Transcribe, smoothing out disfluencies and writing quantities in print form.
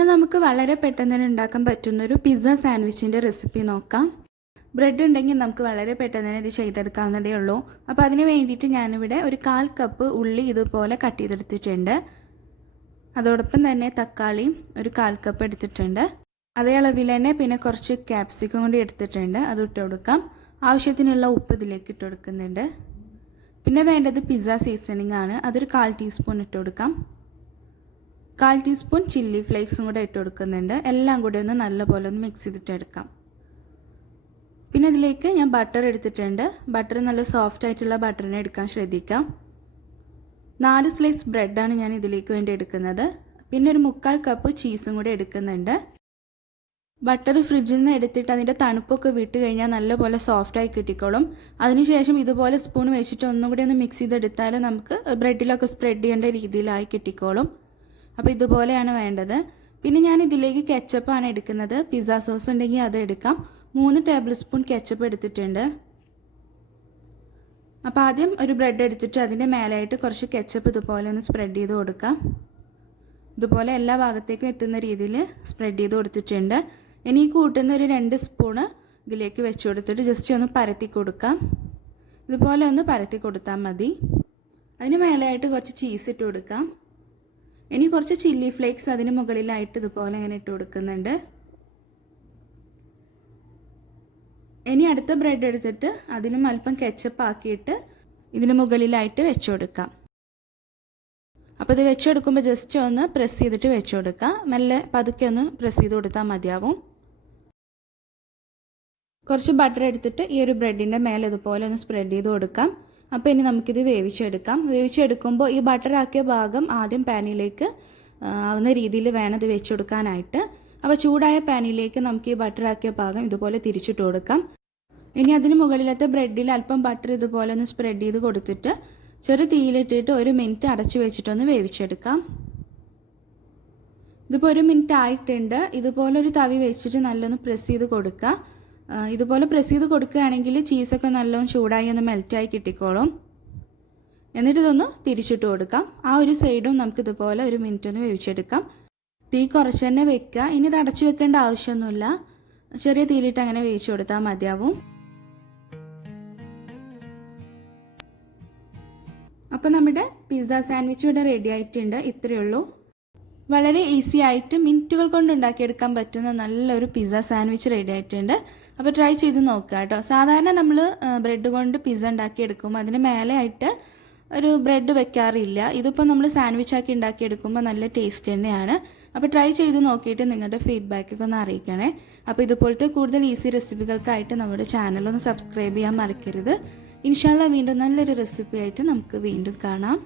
ഇന്ന് നമുക്ക് വളരെ പെട്ടെന്ന് തന്നെ ഉണ്ടാക്കാൻ പറ്റുന്ന ഒരു പിസ്സ സാൻഡ്വിച്ചിൻ്റെ റെസിപ്പി നോക്കാം. ബ്രെഡ് ഉണ്ടെങ്കിൽ നമുക്ക് വളരെ പെട്ടെന്ന് തന്നെ ഇത് ചെയ്തെടുക്കാവുന്നതേ ഉള്ളൂ. അപ്പോൾ അതിന് വേണ്ടിയിട്ട് ഞാനിവിടെ ഒരു 1/4 കപ്പ് ഉള്ളി ഇതുപോലെ കട്ട് ചെയ്തെടുത്തിട്ടുണ്ട്. അതോടൊപ്പം തന്നെ തക്കാളിയും ഒരു 1/4 കപ്പ് എടുത്തിട്ടുണ്ട്. അതേ അളവിൽ തന്നെ പിന്നെ കുറച്ച് ക്യാപ്സിക്കം കൂടി എടുത്തിട്ടുണ്ട്, അത് ഇട്ട് കൊടുക്കാം. ആവശ്യത്തിനുള്ള ഉപ്പ് ഇതിലേക്ക് ഇട്ട് കൊടുക്കുന്നുണ്ട്. പിന്നെ വേണ്ടത് പിസ്സ സീസണിങ് ആണ്, അതൊരു 1/4 ടീസ്പൂൺ ഇട്ട് കൊടുക്കാം. 1/4 ടീസ്പൂൺ ചില്ലി ഫ്ലേക്സും കൂടെ ഇട്ട് കൊടുക്കുന്നുണ്ട്. എല്ലാം കൂടെ ഒന്ന് നല്ലപോലെ ഒന്ന് മിക്സ് ചെയ്തിട്ട് എടുക്കാം. പിന്നെ ഇതിലേക്ക് ഞാൻ ബട്ടർ എടുത്തിട്ടുണ്ട്. ബട്ടർ നല്ല സോഫ്റ്റ് ആയിട്ടുള്ള ബട്ടറിനെ എടുക്കാൻ ശ്രദ്ധിക്കാം. 4 സ്ലൈസ് ബ്രെഡാണ് ഞാൻ ഇതിലേക്ക് വേണ്ടി എടുക്കുന്നത്. പിന്നെ ഒരു 3/4 കപ്പ് ചീസും കൂടെ എടുക്കുന്നുണ്ട്. ബട്ടർ ഫ്രിഡ്ജിൽ നിന്ന് എടുത്തിട്ട് അതിൻ്റെ തണുപ്പൊക്കെ വിട്ട് കഴിഞ്ഞാൽ നല്ലപോലെ സോഫ്റ്റായി കിട്ടിക്കോളും. അതിനുശേഷം ഇതുപോലെ സ്പൂൺ വെച്ചിട്ട് ഒന്നും കൂടി ഒന്ന് മിക്സ് ചെയ്തെടുത്താൽ നമുക്ക് ബ്രെഡിലൊക്കെ സ്പ്രെഡ് ചെയ്യേണ്ട രീതിയിലായി കിട്ടിക്കോളും. അപ്പോൾ ഇതുപോലെയാണ് വേണ്ടത്. പിന്നെ ഞാൻ ഇതിലേക്ക് കെച്ചപ്പാണ് എടുക്കുന്നത്. പിസ്സ സോസ് ഉണ്ടെങ്കിൽ അത് എടുക്കാം. 3 ടേബിൾ സ്പൂൺ കെച്ചപ്പ് എടുത്തിട്ടുണ്ട്. അപ്പോൾ ആദ്യം ഒരു ബ്രെഡ് എടുത്തിട്ട് അതിൻ്റെ മേലായിട്ട് കുറച്ച് കെച്ചപ്പ് ഇതുപോലെ ഒന്ന് സ്പ്രെഡ് ചെയ്ത് കൊടുക്കാം. ഇതുപോലെ എല്ലാ ഭാഗത്തേക്കും എത്തുന്ന രീതിയിൽ സ്പ്രെഡ് ചെയ്ത് കൊടുത്തിട്ടുണ്ട്. ഇനി കൂട്ടുന്ന ഒരു 2 സ്പൂണ് ഇതിലേക്ക് വെച്ച് കൊടുത്തിട്ട് ജസ്റ്റ് ഒന്ന് പരത്തി കൊടുക്കാം. ഇതുപോലെ ഒന്ന് പരത്തി കൊടുത്താൽ മതി. അതിന് മേലായിട്ട് കുറച്ച് ചീസ് ഇട്ട് കൊടുക്കാം. ഇനി കുറച്ച് ചില്ലി ഫ്ലേക്സ് അതിന് മുകളിലായിട്ട് ഇതുപോലെ ഇങ്ങനെ ഇട്ട് കൊടുക്കുന്നുണ്ട്. ഇനി അടുത്ത ബ്രെഡ് എടുത്തിട്ട് അതിനും അല്പം കെച്ചപ്പ് ആക്കിയിട്ട് ഇതിന് മുകളിലായിട്ട് വെച്ച് കൊടുക്കാം. അപ്പോൾ ഇത് വെച്ച് കൊടുക്കുമ്പോൾ ജസ്റ്റ് ഒന്ന് പ്രസ് ചെയ്തിട്ട് വെച്ച് കൊടുക്കാം. മെല്ലെ പതുക്കെ ഒന്ന് പ്രസ് ചെയ്ത് കൊടുത്താൽ മതിയാവും. കുറച്ച് ബട്ടർ എടുത്തിട്ട് ഈ ഒരു ബ്രെഡിൻ്റെ മേലെ ഇതുപോലെ ഒന്ന് സ്പ്രെഡ് ചെയ്ത് കൊടുക്കാം. അപ്പോൾ ഇനി നമുക്കിത് വേവിച്ചെടുക്കാം. വേവിച്ചെടുക്കുമ്പോൾ ഈ ബട്ടറാക്കിയ ഭാഗം ആദ്യം പാനിലേക്ക് ആവുന്ന രീതിയിൽ വേണം ഇത് വെച്ച് കൊടുക്കാനായിട്ട്. അപ്പോൾ ചൂടായ പാനിലേക്ക് നമുക്ക് ഈ ബട്ടറാക്കിയ ഭാഗം ഇതുപോലെ തിരിച്ചിട്ട് കൊടുക്കാം. ഇനി അതിന് മുകളിലത്തെ ബ്രെഡിൽ അല്പം ബട്ടർ ഇതുപോലെ ഒന്ന് സ്പ്രെഡ് ചെയ്ത് കൊടുത്തിട്ട് ചെറു തീയിലിട്ടിട്ട് 1 മിനിറ്റ് അടച്ചു വെച്ചിട്ടൊന്ന് വേവിച്ചെടുക്കാം. ഇതിപ്പോൾ 1 മിനിറ്റ് ആയിട്ടുണ്ട്. ഇതുപോലെ ഒരു തവി വെച്ചിട്ട് നല്ലൊന്ന് പ്രസ് ചെയ്ത് കൊടുക്കുക. ഇതുപോലെ പ്രസ് ചെയ്ത് കൊടുക്കുകയാണെങ്കിൽ ചീസൊക്കെ നല്ലോണം ചൂടായി ഒന്ന് മെൽറ്റായി കിട്ടിക്കോളും. എന്നിട്ട് ഇതൊന്ന് തിരിച്ചിട്ട് കൊടുക്കാം. ആ ഒരു സൈഡും നമുക്കിതുപോലെ 1 മിനിറ്റ് ഒന്ന് വേവിച്ചെടുക്കാം. തീ കുറച്ച് തന്നെ വെക്കുക. ഇനി ഇത് അടച്ചു വെക്കേണ്ട ആവശ്യമൊന്നുമില്ല. ചെറിയ തീയിലിട്ട് അങ്ങനെ വേവിച്ച് കൊടുത്താൽ മതിയാവും. അപ്പോൾ നമ്മുടെ പിസ്സ സാൻഡ്വിച്ച് ഇവിടെ റെഡി ആയിട്ടുണ്ട്. ഇത്രയേ ഉള്ളൂ. വളരെ ഈസി ആയിട്ട് മിനിറ്റുകൾ കൊണ്ട് ഉണ്ടാക്കിയെടുക്കാൻ പറ്റുന്ന നല്ലൊരു പിസ്സ സാൻഡ്വിച്ച് റെഡി ആയിട്ടുണ്ട്. അപ്പോൾ ട്രൈ ചെയ്ത് നോക്കുക കേട്ടോ. സാധാരണ നമ്മൾ ബ്രെഡ് കൊണ്ട് പിസ്സ ഉണ്ടാക്കിയെടുക്കുമ്പോൾ അതിന് മേലെ ആയിട്ട് ഒരു ബ്രെഡ് വെക്കാറില്ല. ഇതിപ്പോൾ നമ്മൾ സാൻഡ്വിച്ച് ആക്കി ഉണ്ടാക്കിയെടുക്കുമ്പോൾ നല്ല ടേസ്റ്റ് തന്നെയാണ്. അപ്പോൾ ട്രൈ ചെയ്ത് നോക്കിയിട്ട് നിങ്ങളുടെ ഫീഡ്ബാക്കൊക്കെ ഒന്ന് അറിയിക്കണേ. അപ്പോൾ ഇതുപോലത്തെ കൂടുതൽ ഈസി റെസിപ്പികൾക്കായിട്ട് നമ്മുടെ ചാനൽ ഒന്ന് സബ്സ്ക്രൈബ് ചെയ്യാൻ മറക്കരുത്. ഇൻഷാല്ലാ വീണ്ടും നല്ലൊരു റെസിപ്പി ആയിട്ട് നമുക്ക് വീണ്ടും കാണാം.